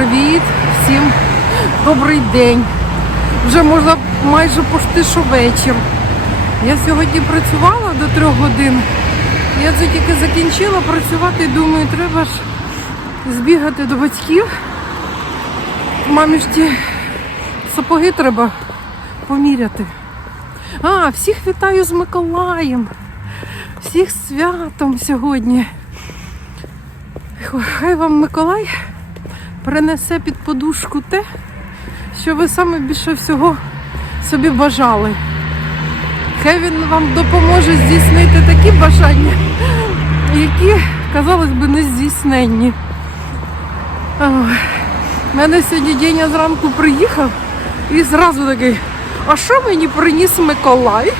привіт! Всім добрий день. Вже можна майже пошти, що вечір. Я сьогодні працювала до трьох годин. Я це тільки закінчила працювати і думаю, треба ж збігати до батьків. Мамі ж ті сапоги треба поміряти. А, всіх вітаю з Миколаєм. Всіх святом сьогодні. Хай вам Миколай принесе під подушку те, що ви саме більше всього собі бажали. Хай він вам допоможе здійснити такі бажання, які, казалось би, не здійсненні. У мене сьогодні день зранку приїхав і зразу такий, а що мені приніс Миколай?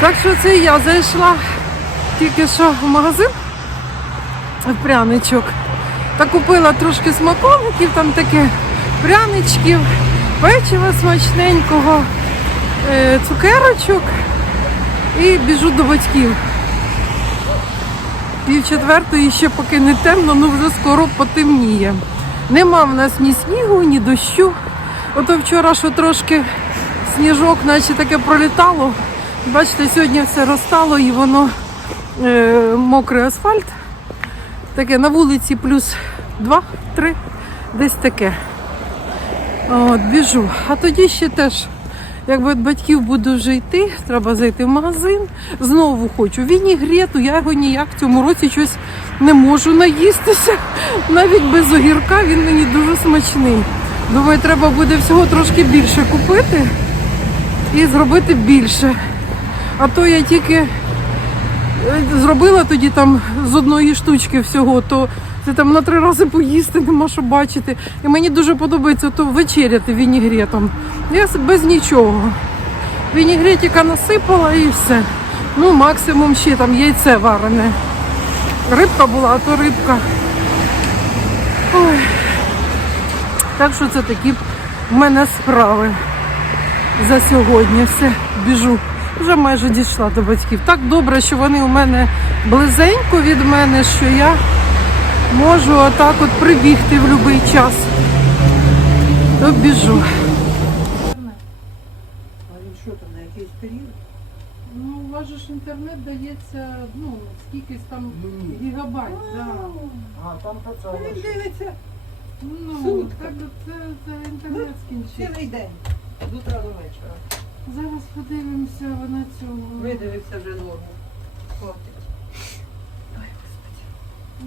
Так що це я зайшла тільки що в магазин пряничок. Та купила трошки смаколиків, там таке пряничків, печива смачненького, е, цукерочок і біжу до батьків. Пів четвертої ще поки не темно, ну вже скоро потемніє. Нема в нас ні снігу, ні дощу. Ото вчора, що трошки сніжок, наче таке пролітало. Бачите, сьогодні все розтало і воно е, мокрий асфальт. Таке на вулиці плюс 2-3, десь таке. От, біжу. А тоді ще теж, якби від батьків буду вже йти, треба зайти в магазин. Знову хочу вінігрету, я його ніяк в цьому році щось не можу наїстися. Навіть без огірка він мені дуже смачний. Думаю, треба буде всього трошки більше купити і зробити більше. А то я тільки зробила тоді там з одної штучки всього, то це там на три рази поїсти, нема що бачити. І мені дуже подобається то вечеряти вінігретом. Я без нічого. Вінігретика насипала і все. Ну, максимум ще там яйце варене. Рибка була, а то рибка. Ой. Так що це такі в мене справи за сьогодні. Все, біжу. Вже майже дійшла до батьків. Так добре, що вони у мене близенько від мене, що я можу отак от прибігти в будь-який час. То біжу. А він що там на якийсь період? Ну, у вас же ж інтернет дається, ну, скількись там Ні. гігабайт. Да. А, там Ну, пацан. Він дивиться Ну, Сутка. так це, це інтернет скінчить. цілий день. З утра до вечора. Зараз подивимося на цьому. Видивився вже норму. Хватить.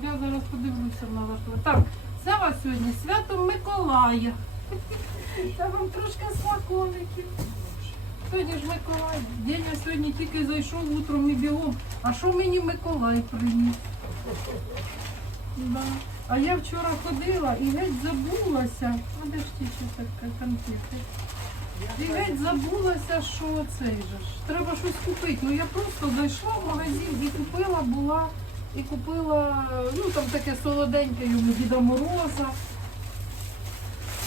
Я зараз подивлюся на ваш. Так, це вас сьогодні свято Миколая. Та вам трошки смаколиків. Сьогодні ж Миколай. День я сьогодні тільки зайшов утром і бігом. А що мені Миколай приніс? Да. А я вчора ходила і геть забулася. А де ж ті ще так конфети? І геть забулася, що цей же ж. Треба щось купити. Ну я просто зайшла в магазин і купила була. І купила, ну там таке солоденьке йому Діда Мороза.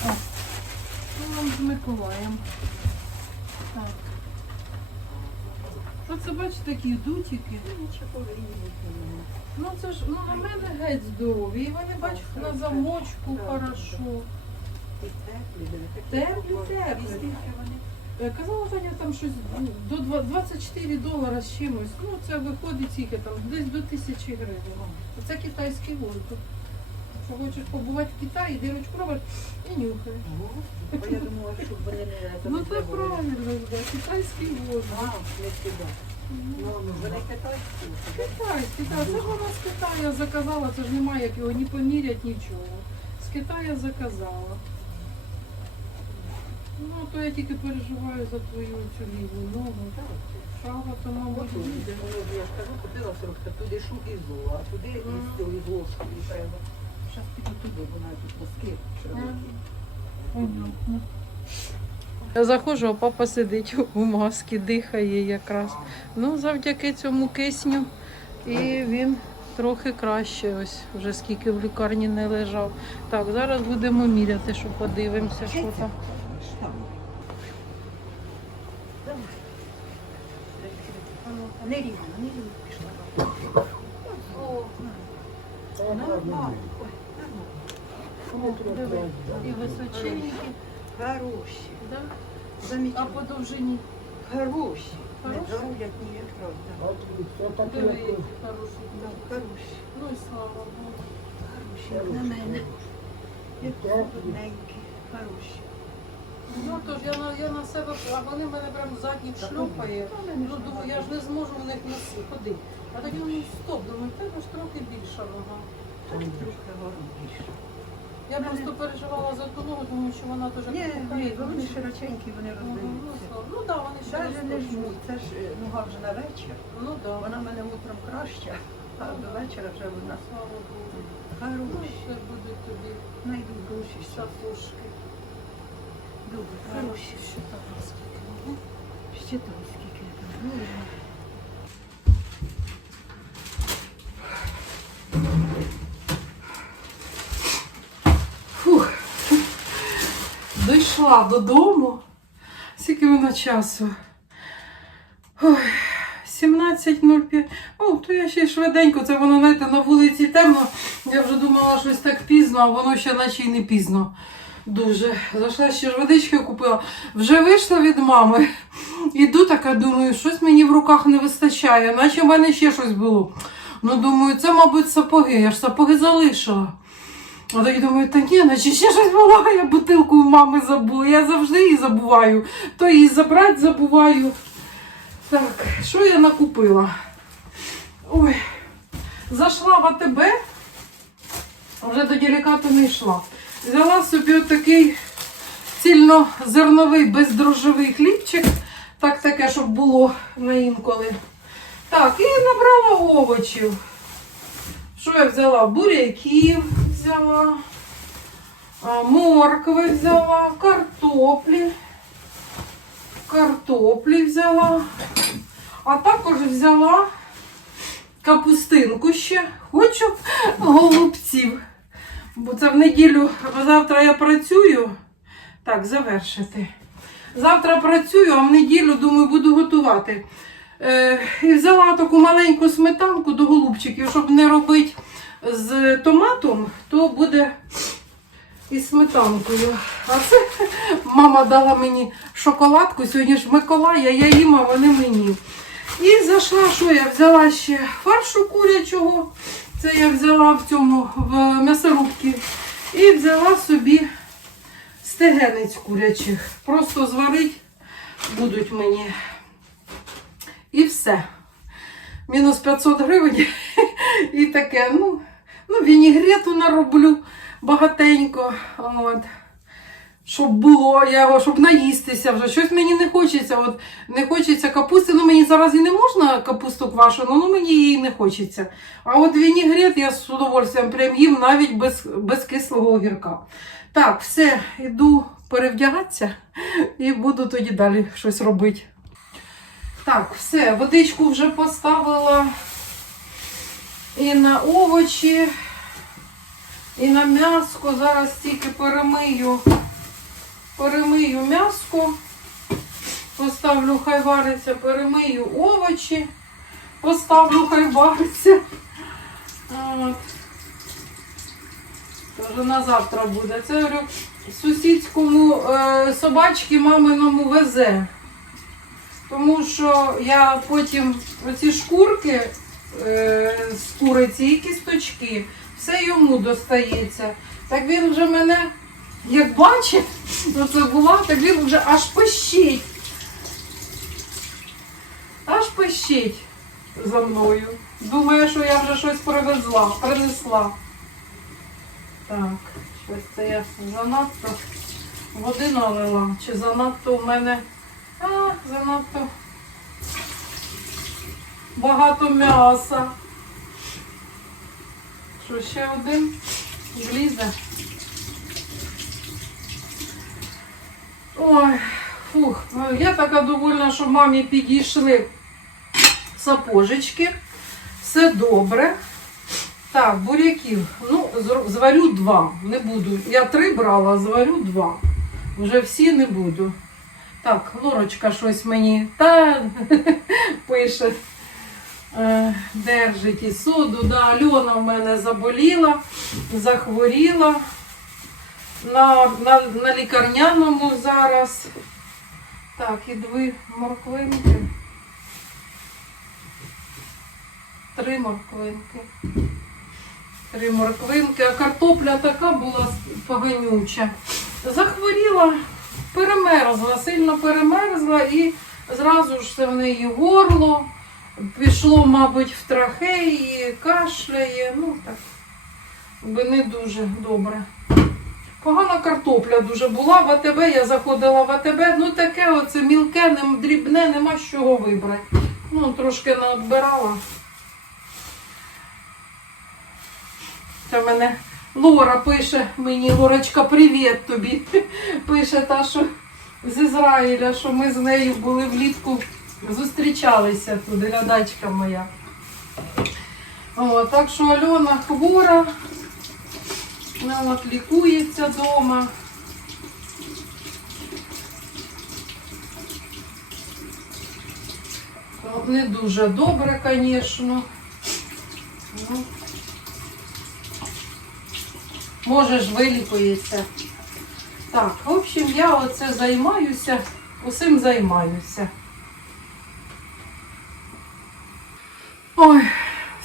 О, ну вам з Миколаєм. Так. Що це бачите такі дутики? Ну це ж ну на мене геть здорові. І вони бачите на замочку хорошо. Теплі, теплі. Е, Казала Таня там щось до два- 24 долара з чимось. Ну це виходить тільки там десь до тисячі гривень. Це китайський воздух. Якщо хочеш побувати в Китаї, дірочку робиш і нюхаєш. Бо я думала, що вони не Ну це правильно, да, китайський воздух. не сюди. Ну, ну, вони китайські. Китайський, так. Це вона з Китаю заказала, це ж немає як його ні помірять, нічого. З Китаю заказала. Ну, то я тільки переживаю за твою цю ліву ногу. Права, то, мабуть, От, буде. ну, Я ж кажу, купила 40, туди шу і зло, а туди і з тої ложкою треба. Зараз піду туди, бо навіть тут носки широкі. Я заходжу, а папа сидить у масці, дихає якраз. Ну, завдяки цьому кисню. І він трохи краще, ось вже скільки в лікарні не лежав. Так, зараз будемо міряти, що подивимося, що там. Не рівно, не рівно пішла. Нормально. Нормально. І височенькі, Хороші. да? а по довжині. Хороші. Не Хороші? ніяк, правда. Диви, які хороші. Да, Хороші. Ну і слава Богу. Хороші, як на мене. Як одненькі. Хороші. Ну тож я на я на себе, а вони мене прям задніх шльопає. Ну думаю, я ж не зможу в них носи, ходи. А тоді ну стоп, думаю, в тебе ж трохи більша нога. Я просто переживала за ту ногу, тому що вона дуже Ні, ні, вони широченькі, вони Ага, Ну, роздаються. ну вони ще Навіть не жмуть, це ж е, нога вже на вечір. Ну да. Вона в мене утром краща, а до вечора вже вона Слава Богу. Ну, хороша. ще будуть тобі Найду душі ще. Добре, хороші. Ще там скільки. Там Фух. Дійшла додому. Скільки воно часу? Ой, 17.05. О, то я ще й швиденько, це воно, знаєте, на вулиці темно. Я вже думала, щось так пізно, а воно ще наче й не пізно. Дуже. Зайшла ще ж водички купила. Вже вийшла від мами. Іду така, думаю, щось мені в руках не вистачає, наче в мене ще щось було. Ну, думаю, це, мабуть, сапоги. Я ж сапоги залишила. А тоді думаю, та ні, наче ще щось було, я бутилку у мами забула. Я завжди її забуваю. То її забрати забуваю. Так, що я накупила? Ой, зайшла в АТБ, вже до делікату не йшла. Взяла собі отакий цільнозерновий бездрожжевий хлібчик. Так таке, щоб було на інколи. Так, і набрала овочів. Що я взяла? Буряків взяла, моркви взяла, картоплі. Картоплі взяла. А також взяла капустинку ще. Хочу голубців. Бо це в неділю, бо завтра я працюю. Так, завершити. Завтра працюю, а в неділю, думаю, буду готувати. Е, і взяла таку маленьку сметанку до голубчиків, щоб не робити з томатом, то буде із сметанкою. А це мама дала мені шоколадку. Сьогодні ж Миколая, я їм, а вони мені. І зайшла, що я взяла ще фаршу курячого. Це я взяла в цьому в м'ясорубці. І взяла собі стегенець курячих. Просто зварить будуть мені. І все. Мінус 500 гривень. І таке, ну, ну вінігрету нароблю багатенько. От. Щоб було, я щоб наїстися вже. Щось мені не хочеться. От не хочеться капусти. Ну мені зараз і не можна капусту квашену, ну мені її не хочеться. А от вінігрет я з удовольствием прям їм навіть без, без кислого огірка. Так, все, іду перевдягатися і буду тоді далі щось робити. Так, все, водичку вже поставила і на овочі, і на м'яско. Зараз тільки перемию, перемию м'яско, поставлю, хай вариться, перемию овочі, поставлю, хай вариться. От. Тож на завтра буде. Це говорю, сусідському е, собачки маминому везе. Тому що я потім оці шкурки е, з куриці і кісточки, все йому достається. Так він вже мене, як бачить, це була, так він вже аж пищить. Аж пищить за мною. Думає, що я вже щось привезла, принесла. Так, щось це я занадто води налила. Чи занадто в мене. А, занадто багато м'яса. Що ще один влізе? Ой, фух, я така довольна, що мамі підійшли сапожечки. Все добре. Так, буряків. Ну, зварю два. Не буду. Я три брала, зварю два. Вже всі не буду. Так, Лорочка щось мені та пише. е, держить і соду. Да, Альона в мене заболіла, захворіла. На, на, на лікарняному зараз. Так, і дві морквинки. Три морквинки. Три морквинки, а картопля така була поганюча. Захворіла, перемерзла, сильно перемерзла і зразу ж це в неї горло. Пішло, мабуть, в трахеї, кашляє. Ну так, би не дуже добре. Погана картопля дуже була. В АТБ я заходила в АТБ. Ну таке оце мілке, дрібне, нема з чого вибрати. Ну, трошки наотбирала. Це мене Лора пише мені, Лорочка, привіт тобі. Пише та, що з Ізраїля, що ми з нею були влітку, зустрічалися тут, глядачка моя. О, так що Альона хвора, вона от лікується вдома. Не дуже добре, звісно. Ну, може ж вилікується. Так, в общем, я оце займаюся, усім займаюся. Ой,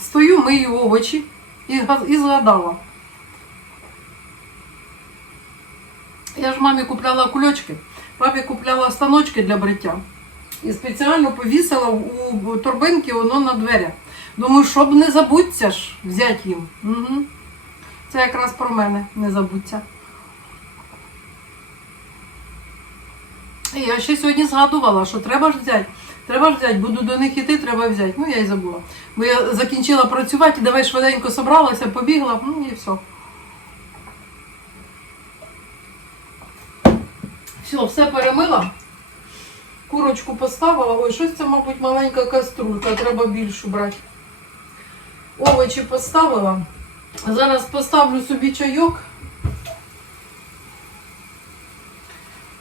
стою, мию овочі і, і згадала. Я ж мамі купляла кульочки, папі купляла станочки для бриття. І спеціально повісила у торбинки воно на дверях. Думаю, щоб не забудься ж взяти їм. Угу. Це якраз про мене, не забудься. І я ще сьогодні згадувала, що треба ж взяти. Треба ж взяти, буду до них іти, треба взяти. Ну, я й забула. Бо я закінчила працювати, давай швиденько собралася, побігла, ну і все. Все, все перемила. Курочку поставила. Ой, щось це, мабуть, маленька каструлька, треба більшу брати. Овочі поставила. Зараз поставлю собі чайок.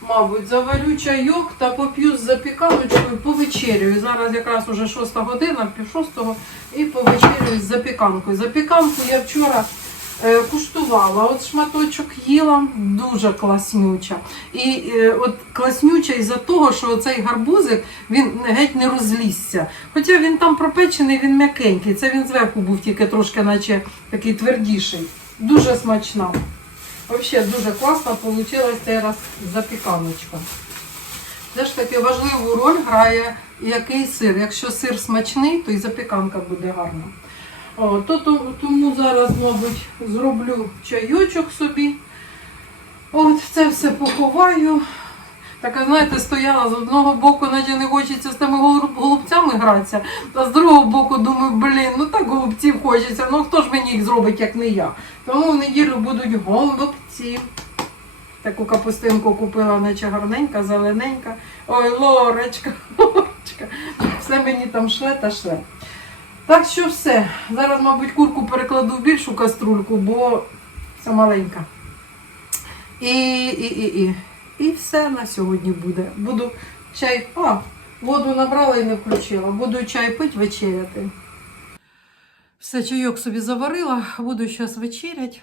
Мабуть, заварю чайок та поп'ю з запіканочкою, повечерюю. Зараз якраз уже 6 година, пів шостого, і повечерюю з запіканкою. Запіканку я вчора куштувала, от шматочок їла, дуже класнюча. І е, от класнюча із-за того, що цей гарбузик він геть не розлізся. Хоча він там пропечений, він м'якенький. Це він зверху був тільки трошки, наче такий твердіший. Дуже смачна. Взагалі дуже класно вийшла цей раз запіканочка. Все ж таки важливу роль грає який сир. Якщо сир смачний, то і запіканка буде гарна. О, то, то, тому зараз, мабуть, зроблю чайочок собі. От це все поховаю. Так, знаєте, стояла з одного боку, наче не хочеться з тими голубцями гратися, а з другого боку думаю, блін, ну так голубців хочеться, ну хто ж мені їх зробить, як не я. Тому в неділю будуть голубці. Таку капустинку купила, наче гарненька, зелененька. Ой, лорочка, лорочка. Все мені там шле та шле. Так що все. Зараз, мабуть, курку перекладу в більшу каструльку, бо це маленька. І, і, і, і. І все на сьогодні буде. Буду чай. А, воду набрала і не включила. Буду чай пити, вечеряти. Все, чайок собі заварила, буду зараз вечерять.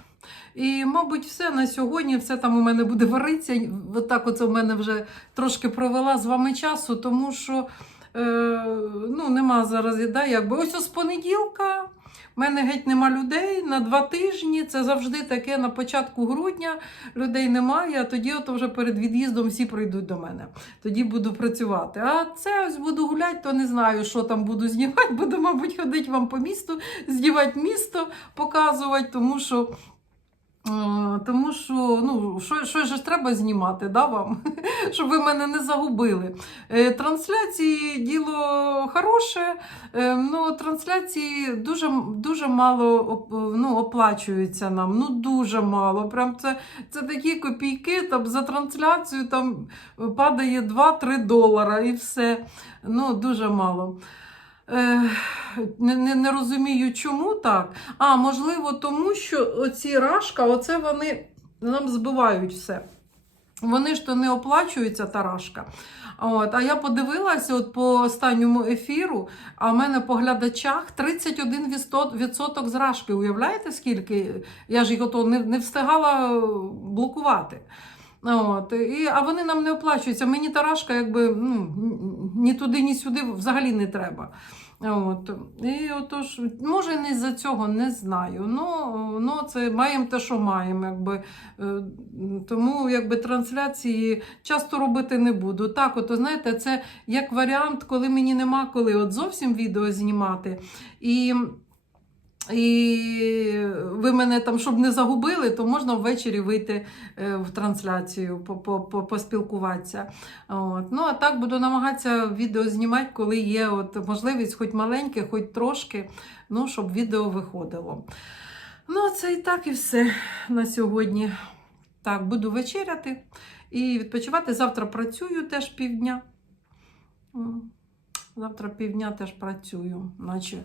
І, мабуть, все на сьогодні, все там у мене буде варитися. Отак оце в мене вже трошки провела з вами часу, тому що ну, нема зараз да, якби. Ось з понеділка. в мене геть нема людей на два тижні. Це завжди таке на початку грудня. Людей немає, а тоді от вже перед від'їздом всі прийдуть до мене. Тоді буду працювати. А це ось буду гуляти, то не знаю, що там буду знімати. Буду, мабуть, ходити вам по місту, знімати місто, показувати, тому що. Е, Тому що ну, що, що ж треба знімати, да, вам? щоб ви мене не загубили. Е, Трансляції діло хороше, е, ну, трансляції дуже, дуже мало ну, оплачуються нам. Ну, дуже мало. Прям це, це такі копійки, там, за трансляцію там падає 2-3 долара і все. Ну, дуже мало. Е, не, не, не розумію, чому так. А, можливо, тому що оці рашка, оце вони нам збивають все. Вони ж то не оплачуються тарашка. От, а я подивилася от по останньому ефіру, а в мене по глядачах 31% відсот- відсоток зражки. Уявляєте, скільки? Я ж їх ото не, не встигала е, блокувати. От, і, а вони нам не оплачуються. Мені тарашка, якби ну, ні туди, ні сюди взагалі не треба. От. І отож, може, не з-за цього не знаю. Ну, ну це маємо те, що маємо. Якби. Е, Тому якби трансляції часто робити не буду. Так, от знаєте, це як варіант, коли мені нема коли от зовсім відео знімати. І і ви мене там, щоб не загубили, то можна ввечері вийти е, в трансляцію, по- по- по- поспілкуватися. От. Ну, а так буду намагатися відео знімати, коли є от можливість, хоч маленьке, хоч трошки, ну, щоб відео виходило. Ну, це і так і все на сьогодні. Так, буду вечеряти і відпочивати. Завтра працюю теж півдня. Завтра півдня теж працюю, наче,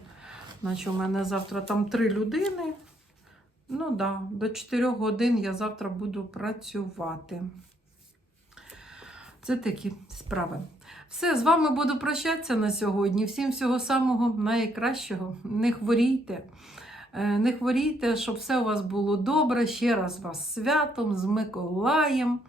наче у мене завтра там три людини. Ну да, до 4 годин я завтра буду працювати. Це такі справи. Все, з вами буду прощатися на сьогодні. Всім всього самого найкращого. Не хворійте. Е, Не хворійте, щоб все у вас було добре. Ще раз вас з святом, з Миколаєм.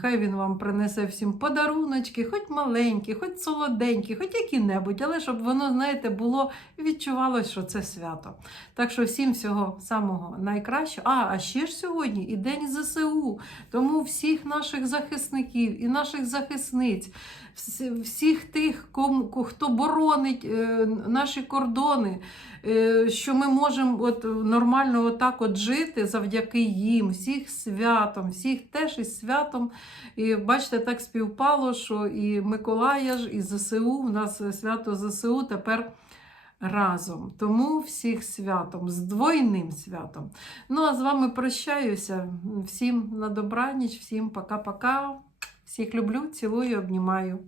Хай він вам принесе всім подаруночки, хоч маленькі, хоч солоденькі, хоч які-небудь, але щоб воно, знаєте, було відчувалося, що це свято. Так що всім всього самого найкращого. А, а ще ж сьогодні і День ЗСУ. Тому всіх наших захисників і наших захисниць, всіх тих, кому, хто боронить е, наші кордони, е, що ми можемо от нормально отак от жити завдяки їм, всіх святом, всіх теж із І бачите, так співпало, що і Миколая ж, і ЗСУ, у нас свято ЗСУ тепер разом. Тому всіх святом, з двойним святом. Ну, а з вами прощаюся. Всім на добраніч, всім пока-пока. Всіх люблю, цілую, обнімаю.